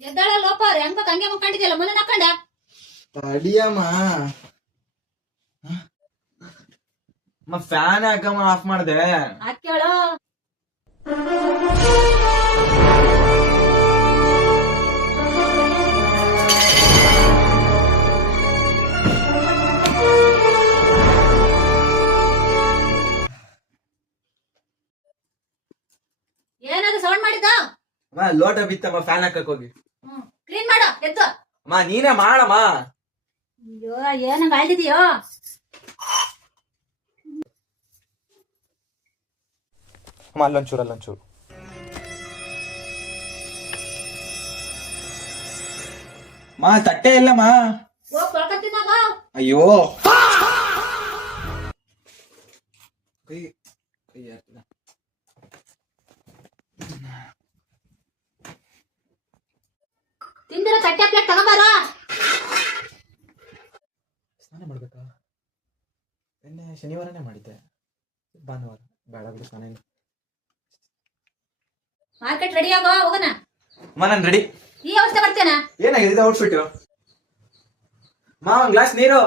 ಎದ್ದಾಳ ಲೋಪ ಹೆಂಗ ಹಂಗೆ ಮುಕ್ಕೊಂಡಿದ್ಯಲ್ಲ ಮುನ್ನ ನಕ್ಕಂಡ ತಡಿಯಮ್ಮ. ಫ್ಯಾನ್ ಯಾಕಮ್ಮ ಆಫ್ ಮಾಡ್ದೆ? ಹಾಕ್ಯಾಳು. ಏನದು ಸೌಂಡ್ ಮಾಡಿದ್ದ? ಅಮ್ಮ ಲೋಟ ಬಿತ್ತಮ್ಮ, ಫ್ಯಾನ್ ಹಾಕಕ್ ಹೋಗಿ. ಕ್ಲೀನ್ ಮಾಡು ಎದ್ದು. ಅಮ್ಮ ನೀನೇ ಮಾಡಮ್ಮ. ಅಯ್ಯೋ ಏನಂಗ ಆಯ್ತಿದ್ಯೋ? ಅಮ್ಮ ಅಲ್ಲೊಂಚೂರು ಅಲ್ಲೊಂಚೂರು. ಮಾ ತಟ್ಟೆ ಇಲ್ಲಮ್ಮ. ಹೋಗ್ ತೊಳ್ಕೊತಿದ್ದಾಗ ಅಯ್ಯೋ ಕೈ ಕೈ ಹಾಕ್ತಿಲ್ಲ. ತಿಂದಿರೋ ತಟ್ಟೆ ಪ್ಲೇಟ್ ತಗೊಂಬಾರ. ಸ್ನಾನ ಮಾಡ್ಬೇಕಾ? ನಿನ್ನೆ ಶನಿವಾರನೇ ಮಾಡಿದ್ದೆ, ಭಾನುವಾರ ಬೇಡ ಬಿಡು ಸ್ನಾನ ಇಲ್ಲ. ಮಾರ್ಕೆಟ್ ರೆಡಿ ಆಗೋ ಹೋಗೋಣ. ಅಮ್ಮ ನಾನು ರೆಡಿ. ಈ ಅವಸ್ಥೆ ಬರ್ತೇನಾ? ಏನಾಗಿದೆ ಔಟ್ಫಿಟ್? ಮಾ ಒಂದ್ ಗ್ಲಾಸ್ ನೀರು.